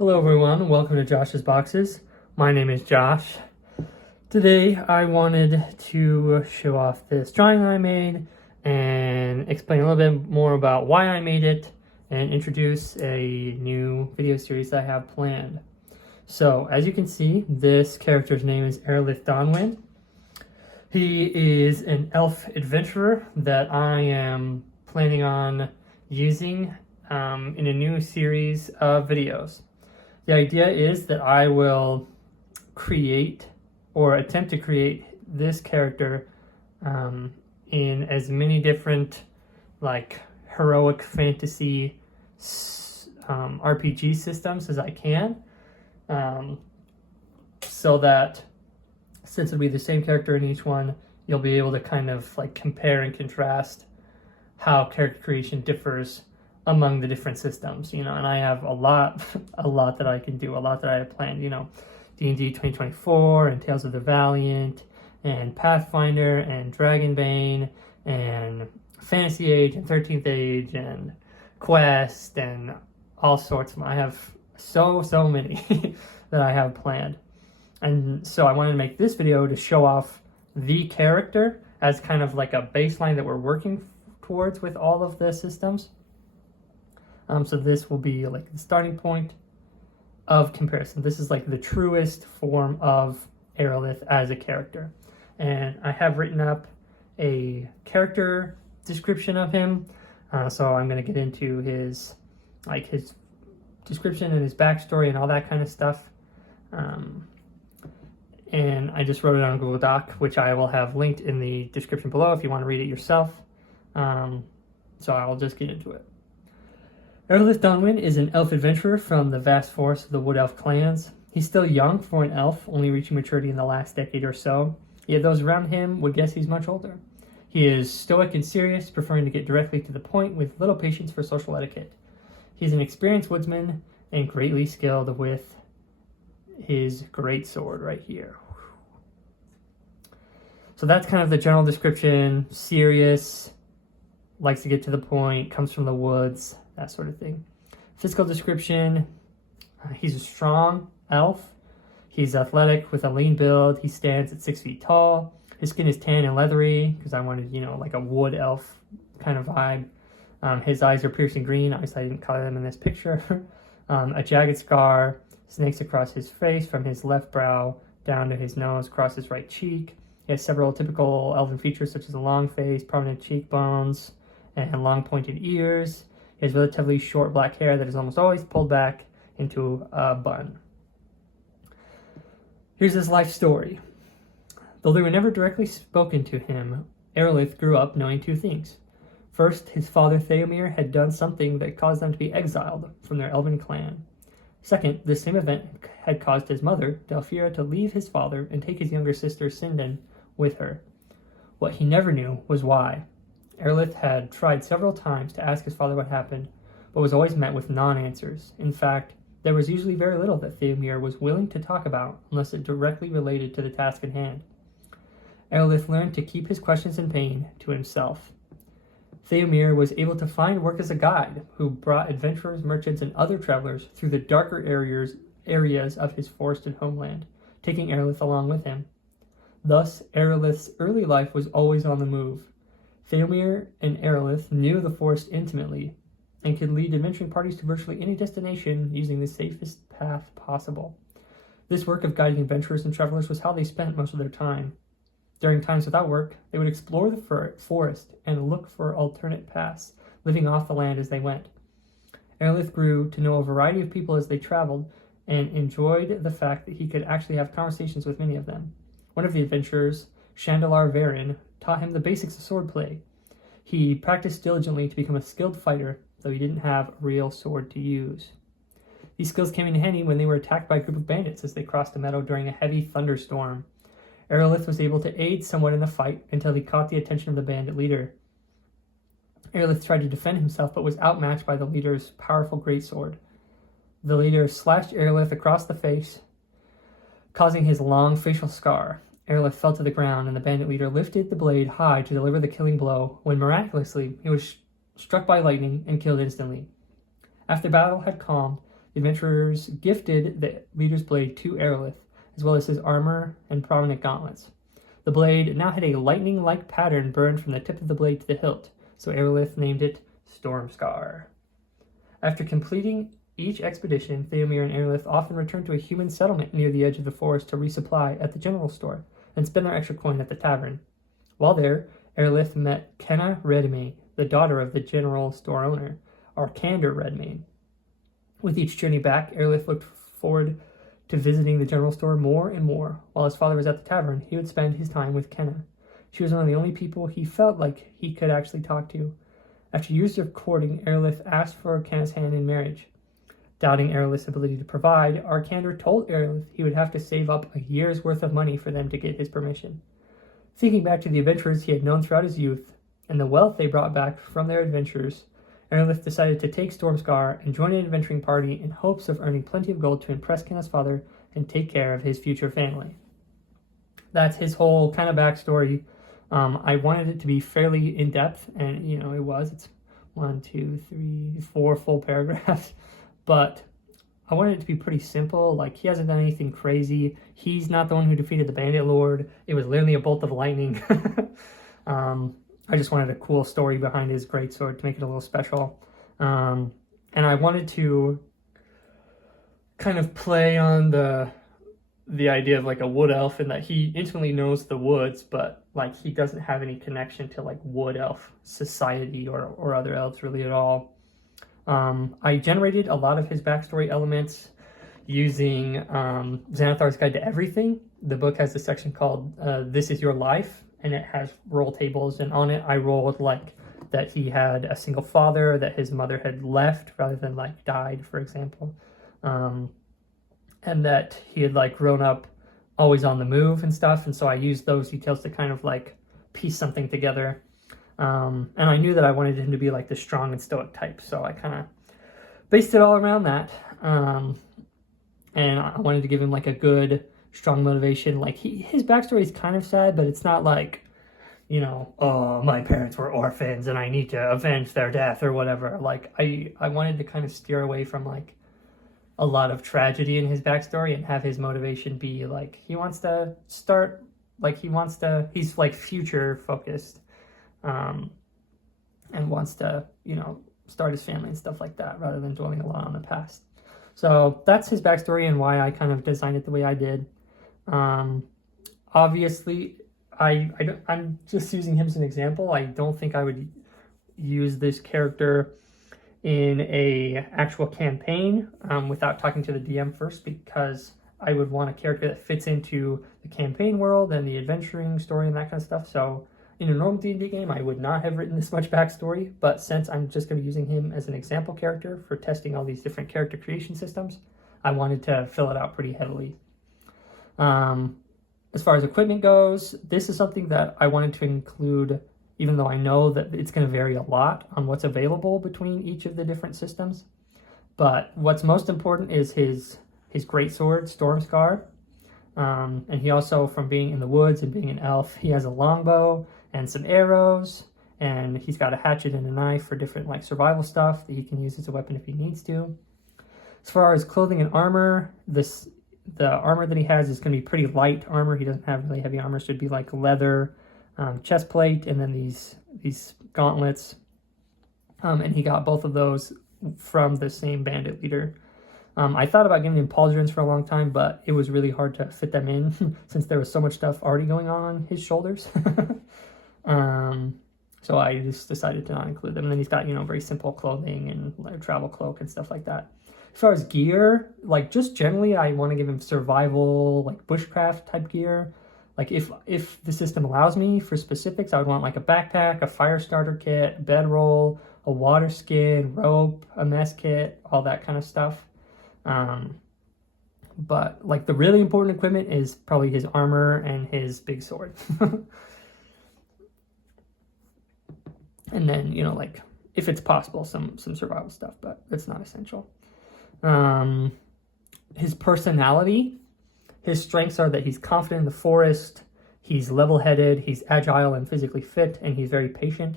Hello everyone, welcome to Josh's Boxes. My name is Josh. Today I wanted to show off this drawing I made and explain a little bit more about why I made it and introduce a new video series I have planned. So as you can see, this character's name is Erolith Dawnwind. He is an elf adventurer that I am planning on using in a new series of videos. The idea is that I will create or attempt to create this character in as many different like heroic fantasy RPG systems as I can, so that since it'll be the same character in each one, you'll be able to kind of like compare and contrast how character creation differs among the different systems, and I have a lot that I can do, a lot that I have planned, D&D 2024 and Tales of the Valiant and Pathfinder and Dragonbane and Fantasy Age and 13th Age and Quest and all sorts of I have so many that I have planned. And so I wanted to make this video to show off the character as kind of like a baseline that we're working towards with all of the systems. So this will be like the starting point of comparison. This is like the truest form of Erolith as a character. And I have written up a character description of him. So I'm going to get into his description and his backstory and all that kind of stuff. And I just wrote it on Google Doc, which I will have linked in the description below if you want to read it yourself. So I'll just get into it. Erolith Dawnwind is an elf adventurer from the vast forest of the Wood Elf clans. He's still young for an elf, only reaching maturity in the last decade or so, yet those around him would guess he's much older. He is stoic and serious, preferring to get directly to the point with little patience for social etiquette. He's an experienced woodsman and greatly skilled with his great sword right here. So that's kind of the general description. Serious, likes to get to the point, comes from the woods, that sort of thing. Physical description, he's a strong elf. He's athletic with a lean build. He stands at 6 feet tall. His skin is tan and leathery because I wanted, like a wood elf kind of vibe. His eyes are piercing green. Obviously, I didn't color them in this picture. A jagged scar snakes across his face from his left brow down to his nose, across his right cheek. He has several typical elven features such as a long face, prominent cheekbones, and long pointed ears. He has relatively short black hair that is almost always pulled back into a bun. Here's his life story. Though they were never directly spoken to him, Erolith grew up knowing two things. First, his father Thay-oh-meer had done something that caused them to be exiled from their elven clan. Second, this same event had caused his mother, Delphira, to leave his father and take his younger sister, Sinden, with her. What he never knew was why. Erolith had tried several times to ask his father what happened, but was always met with non-answers. In fact, there was usually very little that Thay-oh-meer was willing to talk about unless it directly related to the task at hand. Erolith learned to keep his questions and pain to himself. Thay-oh-meer was able to find work as a guide who brought adventurers, merchants, and other travelers through the darker areas of his forested homeland, taking Erolith along with him. Thus, Erolith's early life was always on the move. Thay-oh-meer and Erolith knew the forest intimately and could lead adventuring parties to virtually any destination using the safest path possible. This work of guiding adventurers and travelers was how they spent most of their time. During times without work, they would explore the forest and look for alternate paths, living off the land as they went. Erolith grew to know a variety of people as they traveled and enjoyed the fact that he could actually have conversations with many of them. One of the adventurers, Chandelar Varin, taught him the basics of swordplay. He practiced diligently to become a skilled fighter, though he didn't have a real sword to use. These skills came in handy when they were attacked by a group of bandits as they crossed a meadow during a heavy thunderstorm. Erolith was able to aid somewhat in the fight until he caught the attention of the bandit leader. Erolith tried to defend himself but was outmatched by the leader's powerful greatsword. The leader slashed Erolith across the face, causing his long facial scar. Erolith fell to the ground, and the bandit leader lifted the blade high to deliver the killing blow, when miraculously he was struck by lightning and killed instantly. After battle had calmed, The adventurers gifted the leader's blade to Erolith, as well as his armor and prominent gauntlets. The blade now had a lightning-like pattern burned from the tip of the blade to the hilt, so Erolith named it Stormscar. After completing each expedition, Thay-oh-meer and Erolith often returned to a human settlement near the edge of the forest to resupply at the general store and spend their extra coin at the tavern. While there, Erolith met Kenna Redmayne, the daughter of the general store owner, Arkander Redmayne. With each journey back, Erolith looked forward to visiting the general store more and more. While his father was at the tavern, he would spend his time with Kenna. She was one of the only people he felt like he could actually talk to. After years of courting, Erolith asked for Kenna's hand in marriage. Doubting Erolith's ability to provide, Arkander told Erolith he would have to save up a year's worth of money for them to get his permission. Thinking back to the adventures he had known throughout his youth, and the wealth they brought back from their adventures, Erolith decided to take Stormscar and join an adventuring party in hopes of earning plenty of gold to impress Kenna's father and take care of his future family. That's his whole kind of backstory. I wanted it to be fairly in-depth, and it was. It's 1, 2, 3, 4 full paragraphs. But I wanted it to be pretty simple. Like, he hasn't done anything crazy. He's not the one who defeated the Bandit Lord. It was literally a bolt of lightning. I just wanted a cool story behind his greatsword to make it a little special. And I wanted to kind of play on the idea of like a wood elf, and that he intimately knows the woods, but like he doesn't have any connection to like wood elf society or other elves really at all. I generated a lot of his backstory elements using Xanathar's Guide to Everything. The book has a section called This Is Your Life, and it has roll tables, and on it I rolled like that he had a single father, that his mother had left rather than like died, for example, and that he had like grown up always on the move and stuff, and so I used those details to kind of like piece something together. And I knew that I wanted him to be like the strong and stoic type, so I kind of based it all around that. And I wanted to give him like a good, strong motivation. Like his backstory is kind of sad, but it's not like, oh, my parents were orphans and I need to avenge their death or whatever. Like I wanted to kind of steer away from like a lot of tragedy in his backstory and have his motivation be like he wants to start, like he's like future focused. And wants to, start his family and stuff like that, rather than dwelling a lot on the past. So that's his backstory and why I kind of designed it the way I did. Obviously, I'm just using him as an example. I don't think I would use this character in a actual campaign without talking to the DM first, because I would want a character that fits into the campaign world and the adventuring story and that kind of stuff. So in a normal D&D game, I would not have written this much backstory, but since I'm just going to be using him as an example character for testing all these different character creation systems, I wanted to fill it out pretty heavily. As far as equipment goes, this is something that I wanted to include, even though I know that it's going to vary a lot on what's available between each of the different systems. But what's most important is his greatsword, Stormscar. And he also, from being in the woods and being an elf, he has a longbow and some arrows, and he's got a hatchet and a knife for different like survival stuff that he can use as a weapon if he needs to. As far as clothing and armor, the armor that he has is going to be pretty light armor. He doesn't have really heavy armor, so it'd be like leather, chest plate, and then these gauntlets. And he got both of those from the same bandit leader. I thought about giving him pauldrons for a long time, but it was really hard to fit them in since there was so much stuff already going on his shoulders. So I just decided to not include them. And then he's got, very simple clothing and like a travel cloak and stuff like that. As far as gear, like just generally, I want to give him survival, like bushcraft type gear. Like if the system allows me for specifics, I would want like a backpack, a fire starter kit, a bedroll, a water skin, rope, a mess kit, all that kind of stuff. But like the really important equipment is probably his armor and his big sword. And then, like if it's possible, some survival stuff, but it's not essential. His personality, his strengths are that he's confident in the forest, he's level-headed, he's agile and physically fit, and he's very patient.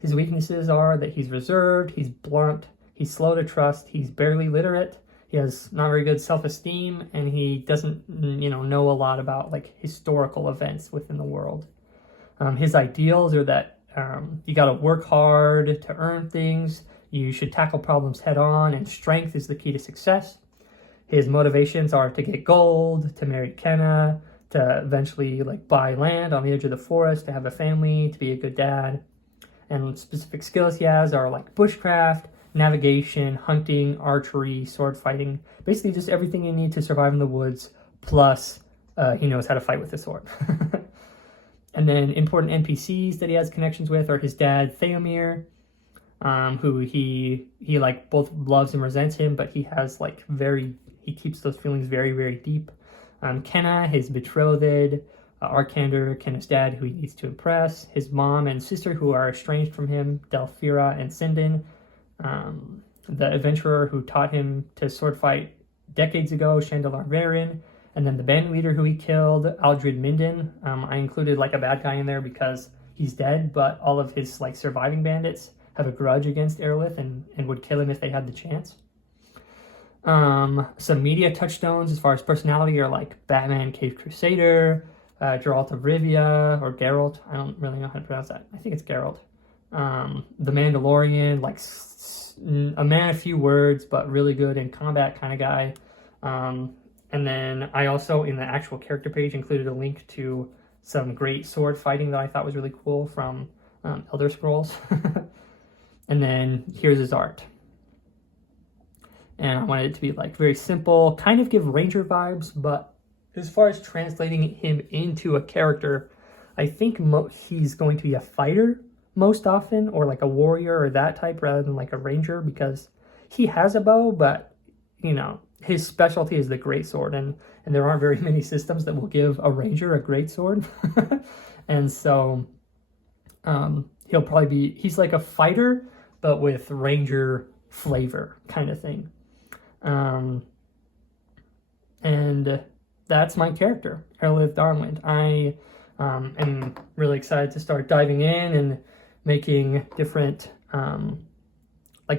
His weaknesses are that he's reserved, he's blunt, he's slow to trust, he's barely literate, He has not very good self-esteem, and he doesn't, know a lot about like historical events within the world. His ideals are that you got to work hard to earn things. You should tackle problems head on, and strength is the key to success. His motivations are to get gold, to marry Kenna, to eventually like buy land on the edge of the forest, to have a family, to be a good dad. And specific skills he has are like bushcraft, navigation, hunting, archery, sword fighting, basically just everything you need to survive in the woods, plus he knows how to fight with a sword. And then important NPCs that he has connections with are his dad, Thay-oh-meer, who he like both loves and resents him, but he has like he keeps those feelings very, very deep. Kenna, his betrothed, Arkander, Kenna's dad, who he needs to impress, his mom and sister, who are estranged from him, Delphira and Sindon, the adventurer who taught him to sword fight decades ago, Chandelar Varen, and then the band leader who he killed, Aldred Minden. I included like a bad guy in there because he's dead, but all of his like surviving bandits have a grudge against Erolith and would kill him if they had the chance. Some media touchstones as far as personality are like Batman, Cave Crusader, Geralt of Rivia, or Geralt. I don't really know how to pronounce that. I think it's Geralt. The Mandalorian, like a man of few words, but really good in combat kind of guy. And then I also, in the actual character page, included a link to some great sword fighting that I thought was really cool from Elder Scrolls. And then here's his art. And I wanted it to be like very simple, kind of give Ranger vibes, but as far as translating him into a character, I think he's going to be a fighter most often, or like a warrior or that type, rather than like a ranger, because he has a bow, but his specialty is the greatsword, and there aren't very many systems that will give a ranger a greatsword. And so he'll probably he's like a fighter, but with ranger flavor kind of thing. And that's my character, Erolith Dawnwind. I am really excited to start diving in and making different,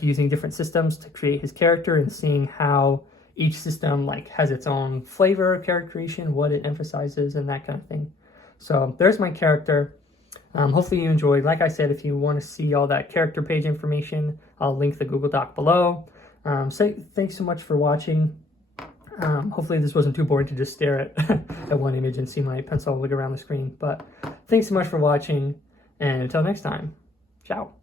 using different systems to create his character, and seeing how each system has its own flavor of character creation, what it emphasizes, and that kind of thing. So there's my character. Hopefully you enjoyed. Like I said, if you want to see all that character page information, I'll link the Google Doc below. Thanks so much for watching. Hopefully this wasn't too boring to just stare at one image and see my pencil wig around the screen. But thanks so much for watching, and until next time, ciao.